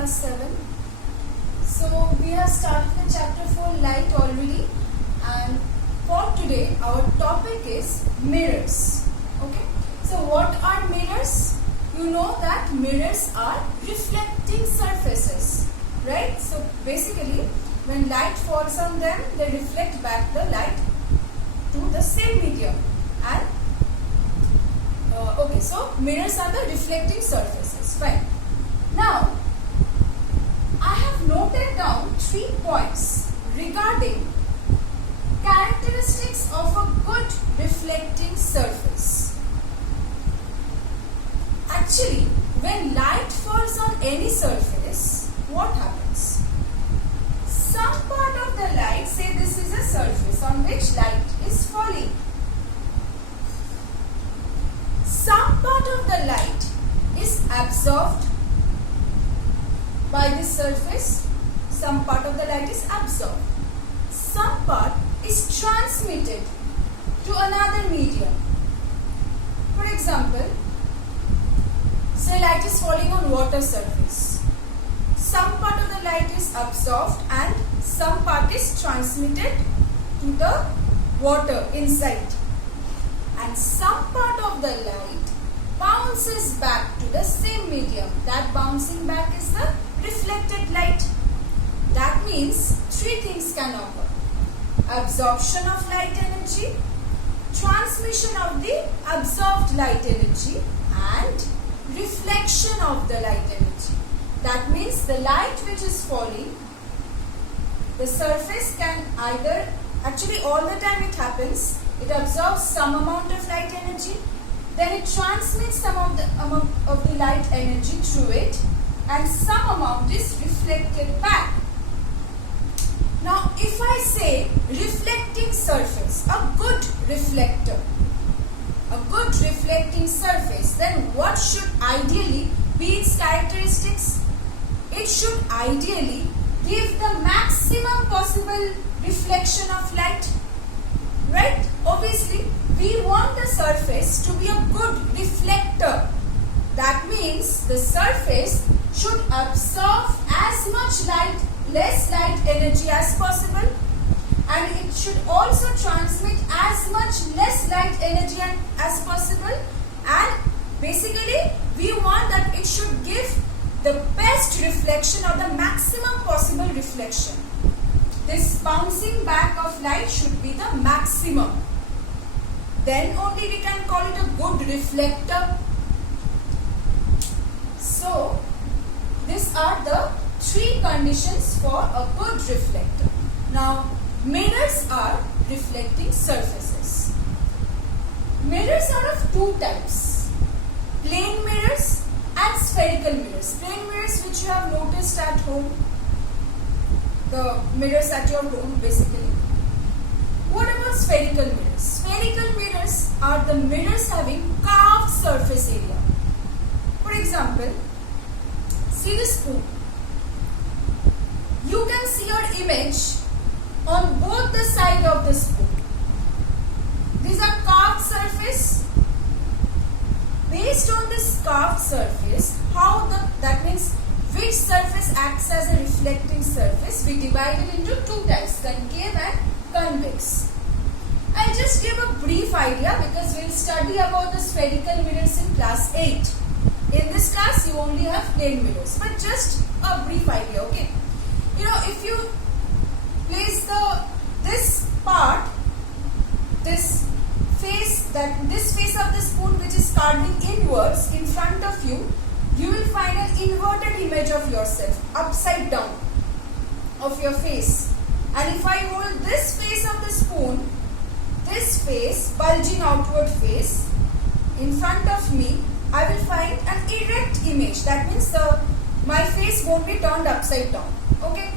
class 7. So we have started the chapter 4 light already, and for today our topic is mirrors. Okay. So what are mirrors? You know that mirrors are reflecting surfaces, right? So basically when light falls on them, they reflect back the light to the same medium. And okay, so mirrors are the reflecting surfaces. Fine. Now I have noted down 3 points regarding characteristics of a good reflecting surface. Actually, when light falls on any surface, what happens? Some part of the light, say this is a surface on which light is falling. Some part of the light is absorbed by this surface. Some part of the light is absorbed. Some part is transmitted to another medium. For example, say light is falling on water surface. Some part of the light is absorbed and some part is transmitted to the water inside. And some part of the light bounces back to the same medium. That bouncing back is the reflected light. That means 3 things can occur: absorption of light energy, transmission of the absorbed light energy, and reflection of the light energy. That means the light which is falling, the surface can either, actually all the time it happens, it absorbs some amount of light energy, then it transmits some of the light energy through it, and some amount is reflected back. Now if I say reflecting surface, a good reflector, a good reflecting surface, then what should ideally be its characteristics? It should ideally give the maximum possible reflection of light, right? Obviously, we want the surface to be a good reflector. That means the surface should absorb as much light, less light energy as possible, and it should also transmit as much less light energy as possible, and basically we want that it should give the best reflection or the maximum possible reflection. This bouncing back of light should be the maximum. Then only we can call it a good reflector. So these are the 3 conditions for a good reflector. Now mirrors are reflecting surfaces. Mirrors are of 2 types: plane mirrors and spherical mirrors. Plane mirrors which you have noticed at home, the mirrors at your home basically. What about spherical mirrors? Spherical mirrors are the mirrors having carved surface area. For example, see this spoon. You can see your image on both the sides of the spoon. These are carved surface. Based on this carved surface, that means which surface acts as a reflecting surface, we divide it into 2 types: concave and convex. I'll just give a brief idea because we'll study about the spherical mirrors in class 8. In this class you only have plane mirrors, but just a brief idea, okay? You know, if you place this part, this face of the spoon which is curving inwards in front of you, you will find an inverted image of yourself, upside down of your face. And if I hold this face of the spoon, this face, bulging outward face, in front of me, I will find an erect image. That means my face won't be turned upside down. Okay?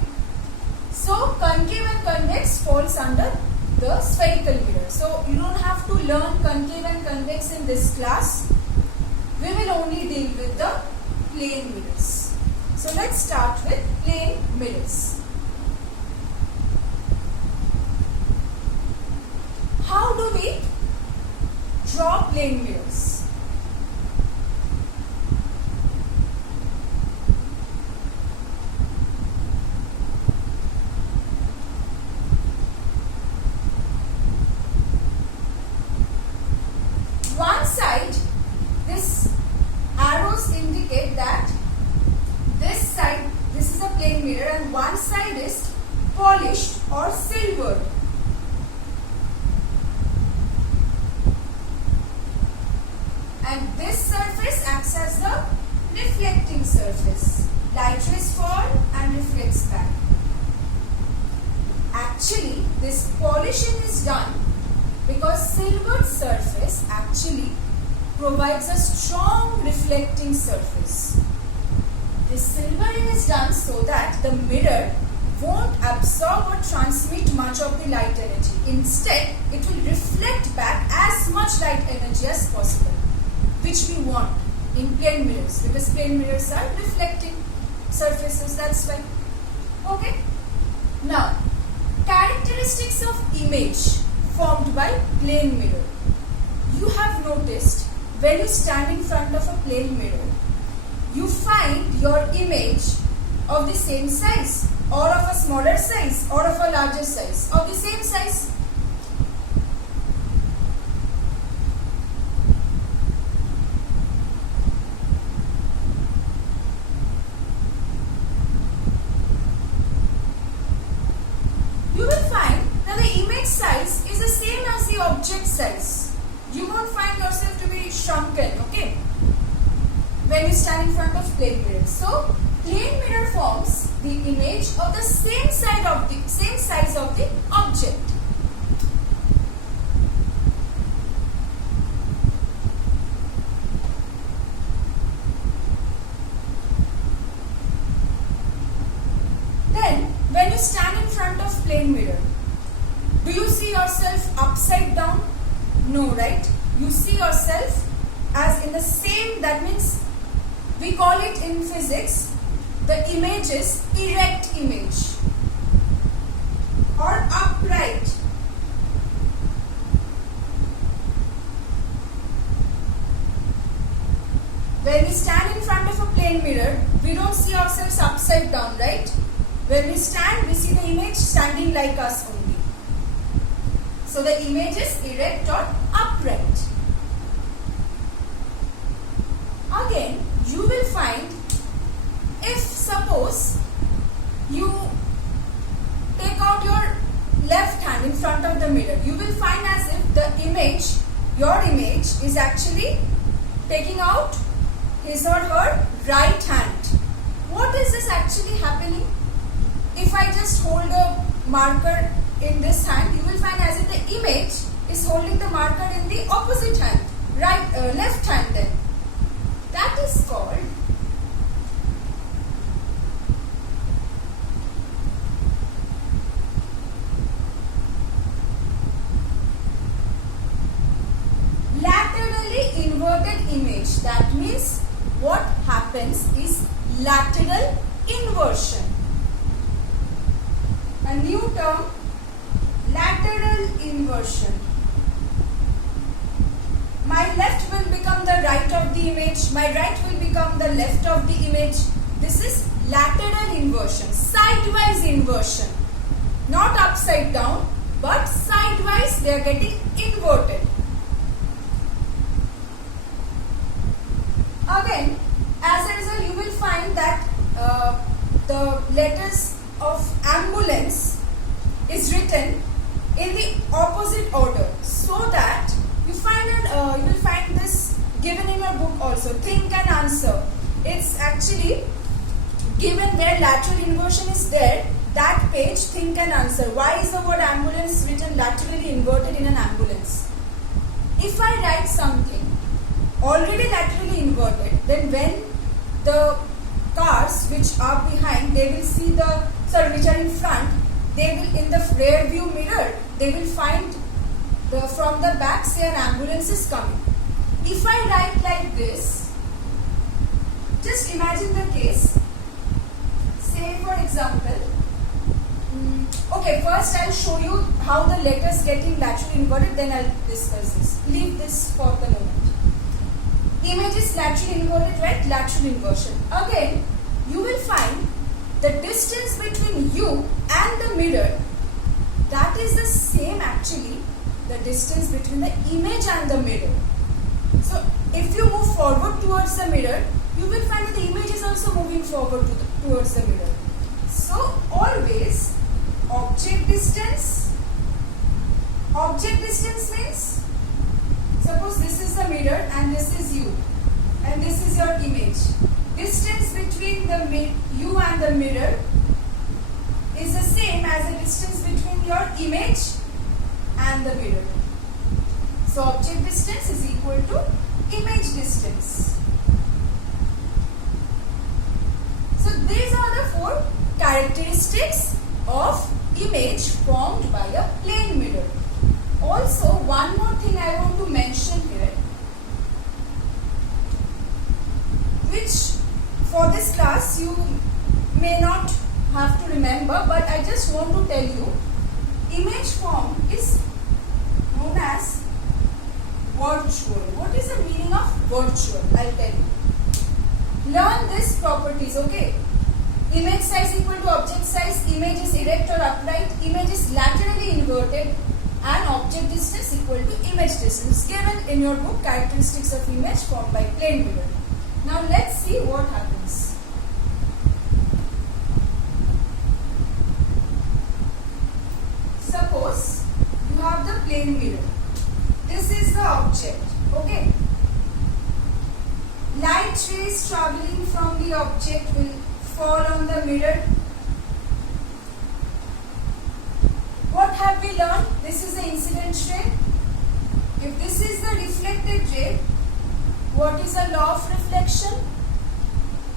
So concave and convex falls under the spherical mirror. So you don't have to learn concave and convex in this class. We will only deal with the plane mirrors. So let's start with plane mirrors. How do we draw plane mirrors? polished or silvered. And this surface acts as the reflecting surface. Light rays fall and reflects back. Actually, this polishing is done because silvered surface actually provides a strong reflecting surface. This silvering is done so that the mirror won't absorb or transmit much of the light energy. Instead, it will reflect back as much light energy as possible, which we want in plane mirrors, because plane mirrors are reflecting surfaces, that's why. Okay. Now, characteristics of image formed by plane mirror. You have noticed when you stand in front of a plane mirror, you find your image of the same size, or of a smaller size, or of a larger size, of the same size. You will find that the image size is the same as the object size. You won't find yourself to be shrunken, okay, when you stand in front of plane mirror. So, plane mirror forms the image of the same size of the object. Then, when you stand in front of plane mirror, do you see yourself upside down? No, right? You see yourself as in the same, that means we call it in physics, the image is erect image or upright. When we stand in front of a plane mirror, we don't see ourselves upside down, right? When we stand, we see the image standing like us only. So the image is erect or upright. Again, you will find, if suppose you take out your left hand in front of the mirror, you will find as if the image, your image is actually taking out his or her right hand. What is this actually happening? If I just hold a marker in this hand, you will find as if the image is holding the marker in the opposite hand, left hand then. That is called laterally inverted image. That means what happens is lateral inversion. A new term, lateral inversion. My left will become the right of the image, my right will become the left of the image. This is lateral inversion, sidewise inversion. Not upside down, but sidewise they are getting inverted. Again, as a result, you will find that the letters of ambulance is written in the opposite order, so that you will find this given in your book also. Think and answer. It's actually given where lateral inversion is there. That page, think and answer. Why is the word ambulance written laterally inverted in an ambulance? If I write something already laterally inverted, then when the cars which are behind, they will see which are in front, they will, in the rear view mirror, they will find from the back, say an ambulance is coming. If I write like this, just imagine the case. Say for example, okay, first I'll show you how the letters getting laterally inverted, then I'll discuss this. Leave this for the moment. Image is laterally inverted, right? Lateral inversion. Again, you will find the distance between you and the mirror, that is the same actually, the distance between the image and the mirror. So, if you move forward towards the mirror, you will find that the image is also moving forward towards the mirror. So, always object distance. Object distance means, suppose this is the mirror and this is you and this is your image. Distance between you and the mirror is the same as the distance between your image and the mirror. So object distance is equal to image distance. So these are the four characteristics of image formed by a plane mirror. Also, one more thing I want to mention here, which for this class you may not have to remember, but I just want to tell you, image form is known as virtual. What is the meaning of virtual? I'll tell you. Learn these properties, okay? Image size equal to object size, image is erect or upright, image is laterally inverted, and object distance equal to image distance, given in your book Characteristics of Image Formed by Plane Mirror. Now let's see what happens. Suppose you have the plane mirror. This is the object, okay? Light rays traveling from the object will fall on the mirror. What have we learned? This is the incident ray. If this is the reflected ray, what is the law of reflection?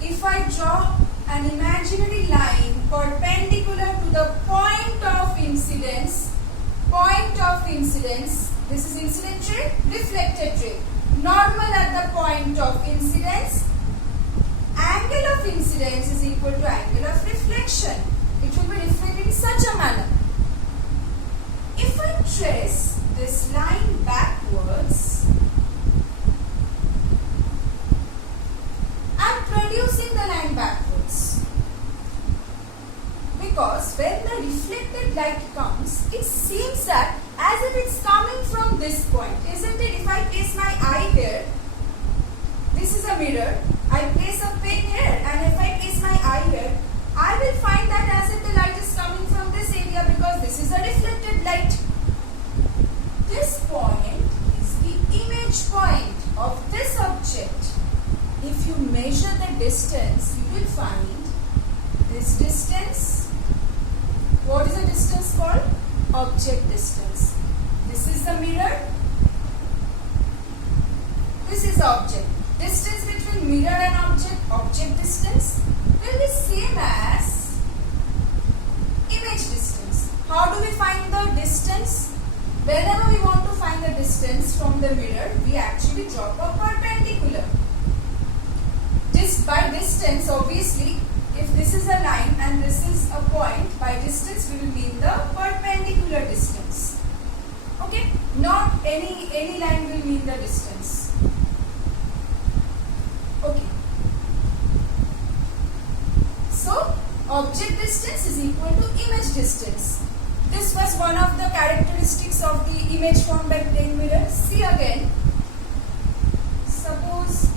If I draw an imaginary line perpendicular to the point of incidence, this is incident ray, reflected ray. Normal at the point of incidence, angle of incidence is equal to angle of reflection. It will be reflected in such a manner. If I trace this line backwards, I am producing the line backwards. Because when the reflected light comes, it seems that as if it's coming from this point, isn't it? If I place my eye here, this is a mirror, I place a pin here, and if I place my eye here, I will find that as if the light is coming from this area because this is a reflected light. This point is the image point of this object. If you measure the distance, you will find this distance. What is the distance called? Object distance. This is the mirror. This is the object. Distance between mirror and object distance, will be same as image distance. How do we find the distance? Whenever we want to find the distance from the mirror, we actually drop a perpendicular. Just by distance, obviously, if this is a line and this is a point, by distance we will mean the perpendicular distance. Okay? Not any line will mean the distance. Okay. So, object distance is equal to image distance. This was one of the characteristics of the image formed by plane mirror. See again. Suppose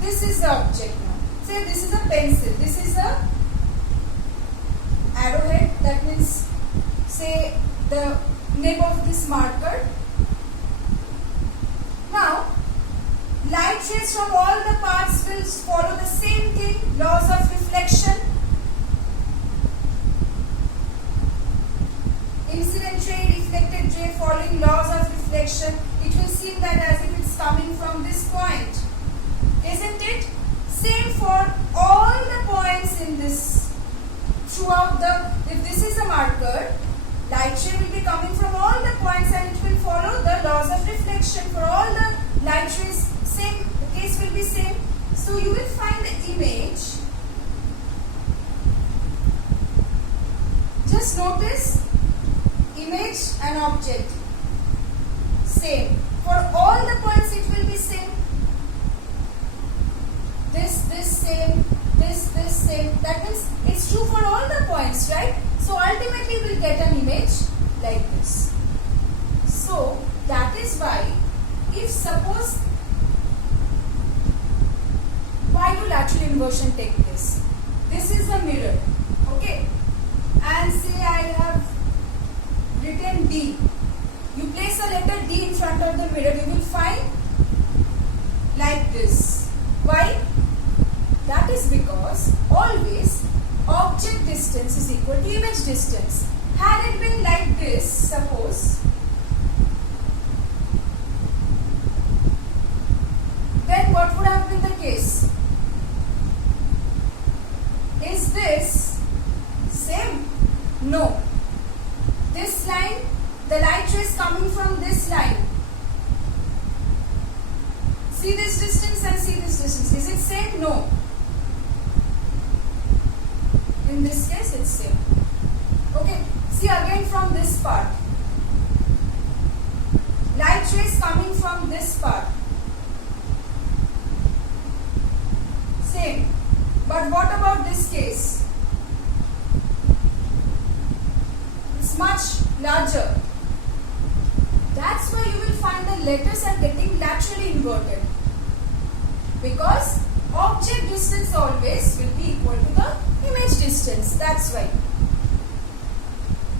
this is the object now. Say this is a pencil. This is a arrowhead. That means, say, the nib of this marker. Now, light rays from all the parts will follow the same thing, laws of reflection. Incident ray, reflected ray, following laws of reflection, it will seem that as if it's coming from this point. Isn't it? Same for all the points in this. Throughout if this is a marker, light ray will be coming from all the points and it will follow the laws of reflection. For all the light rays, same, the case will be same. So you will find the image. Just notice, image and object, same. For all the points it will be same. This same, this same. That means it's true for all the points, right? So ultimately we will get an image like this. So that is why, if suppose, why do lateral inversion take place? This is the mirror, Okay, and say I have written D. You place a letter D in front of the mirror, you will find like this. Why? That is because always object distance is equal to image distance. Had it been like this, suppose, then what would have been the case? Is this same? No. This line, the light rays coming from this line. See this distance and see this distance. Is it same? No. In this case, it's same. Okay. See again from this part. Light rays coming from this part. Same. But what about this case? It's much larger. That's why you will find the letters are getting laterally inverted. Because object distance always will be equal to the image distance. That's why.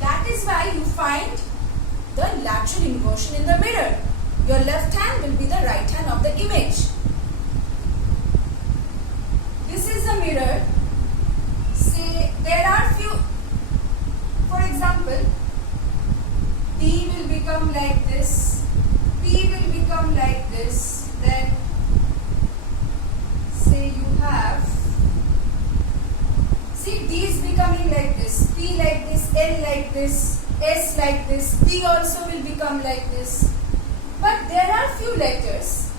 That is why you find the lateral inversion in the mirror. Your left hand will be the right hand of the image. This is the mirror. Say there are few, for example, P will become like this, P will become like this, then say you have, see D is becoming like this, P like this, L like this, S like this, T also will become like this. But there are few letters,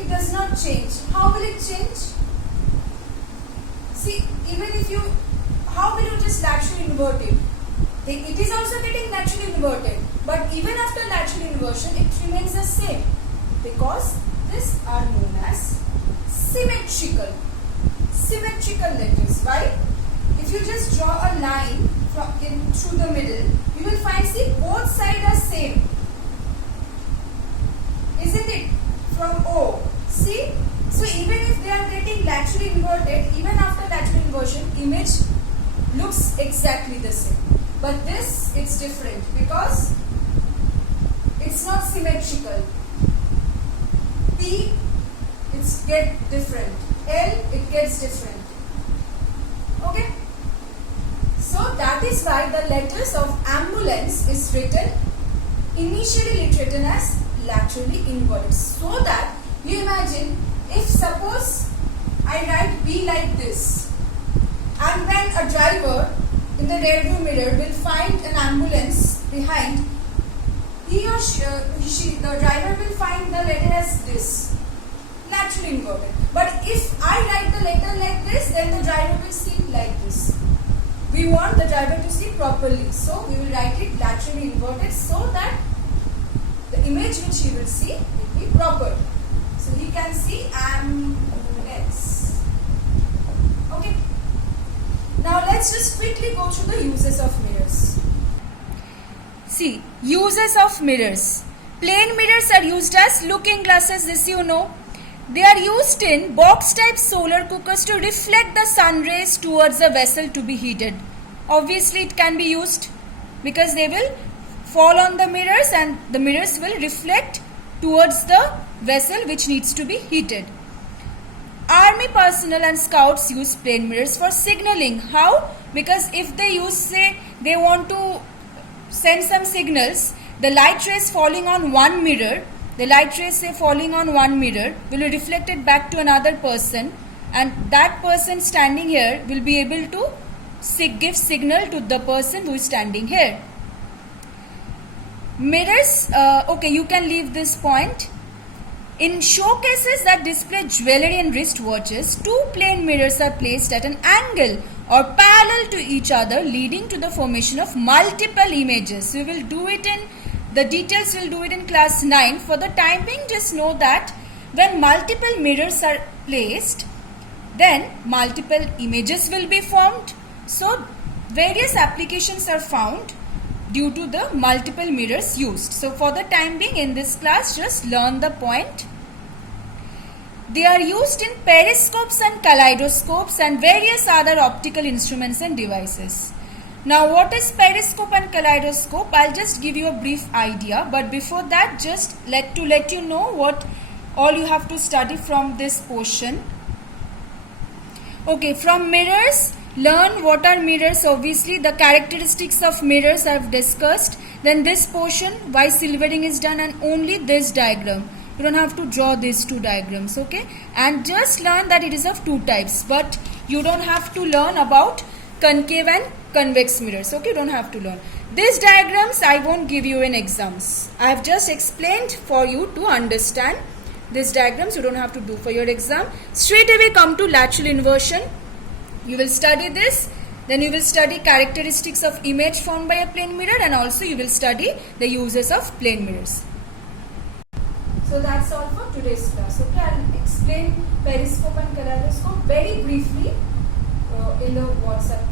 it does not change. How will it change? See, even if you, how will you just laterally invert it? It is also getting laterally inverted. But even after lateral inversion, it remains the same. Because these are known as symmetrical. Symmetrical letters. Why? If you just draw a line through the middle, you will find, see, both sides are same. Isn't it? From O. See? So even if they are getting laterally inverted, even after lateral inversion, image looks exactly the same. But this, it's different because it's not symmetrical. P, it's get different. L, it gets different. Okay? So that is why the letters of ambulance is written, initially written as laterally inverted. So that, you imagine, if suppose I write B like this, and then a driver in the rear view mirror will find an ambulance behind, he or she, the driver will find the letter as this, laterally inverted. But if I write the letter like this, then the driver will see it like this. We want the driver to see properly, so we will write it laterally inverted so that the image which he will see will be proper. So he can see ambulance. Okay. Now let's just quickly go through the uses of mirrors. See, uses of mirrors. Plane mirrors are used as looking glasses, this you know. They are used in box type solar cookers to reflect the sun rays towards the vessel to be heated. Obviously it can be used because they will fall on the mirrors and the mirrors will reflect towards the vessel which needs to be heated. Army personnel and scouts use plane mirrors for signaling. How? Because if they use, say, they want to send some signals, the light rays falling on one mirror, the light rays say falling on one mirror will be reflected back to another person, and that person standing here will be able to give signal to the person who is standing here. Mirrors, okay, you can leave this point. In showcases that display jewelry and wristwatches, two plane mirrors are placed at an angle or parallel to each other, leading to the formation of multiple images. We will do it in, the details we'll do it in class 9. For the time being, just know that when multiple mirrors are placed, then multiple images will be formed. So, various applications are found due to the multiple mirrors used. So for the time being in this class, just learn the point. They are used in periscopes and kaleidoscopes and various other optical instruments and devices. Now, what is periscope and kaleidoscope? I'll just give you a brief idea, but before that, just let you know what all you have to study from this portion. Okay, from mirrors, learn what are mirrors. Obviously, the characteristics of mirrors I've discussed. Then this portion, why silvering is done, and only this diagram. You don't have to draw these two diagrams, okay? And just learn that it is of two types, but you don't have to learn about concave and convex mirrors, okay? You don't have to learn. These diagrams I won't give you in exams. I have just explained for you to understand. These diagrams you don't have to do for your exam. Straight away come to lateral inversion. You will study this. Then you will study characteristics of image formed by a plane mirror, and also you will study the uses of plane mirrors. So that's all for today's class. Okay, I'll explain periscope and kaleidoscope very briefly in the WhatsApp